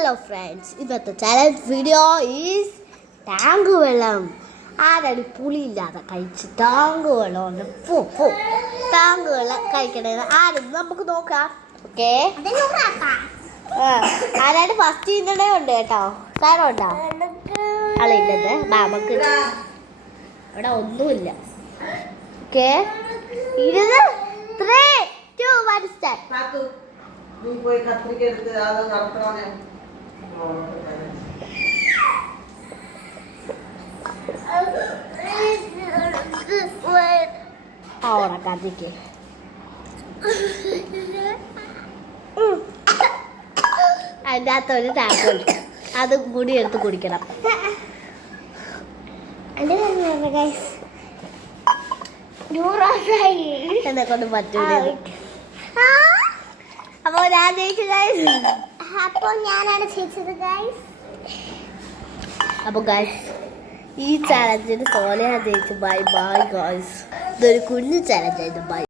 Hello friends, ഇന്നത്തെ challenge video is tank വെള്ളം. ആരാണ് പുളിയില്ലാതെ കഴിച്ച് ടാങ്ക് വെള്ളം ടാങ്ക് വെള്ളം കഴിക്കണത് ആരും നമുക്ക് നോക്കാം. ഓക്കെ, ആരാണ് ഫസ്റ്റ് ചെയ്യുന്നതേ ഉണ്ട് കേട്ടോ. സാധനം ഉണ്ടോ? ആളില്ലത് നമുക്ക് ഇവിടെ ഒന്നുമില്ല. Okay, 3, 2, 1 start. നീ പോയി കത്രിക എടുത്ത് അത് നടത്തണേ. കത്തിക്ക് അതിൻ്റെ അകത്തൊരു ടാപ്പ് അതും കൂടി എടുത്ത് കുടിക്കണം. എന്നെ കൊണ്ട് പറ്റൂല. അപ്പൊ ഞാൻ ജയിച്ചു ഗൈസ്. അപ്പോൾ ഞാനാണ് ജയിച്ചത് ഗൈസ്. അപ്പൊ ഗൈസ്, ഈ ചാലഞ്ചിന് സോനയാണ് ജയിച്ചു. Bye bye guys. ഇതൊരു കുഞ്ഞു ചാലഞ്ചായിരുന്നു. ബൈ.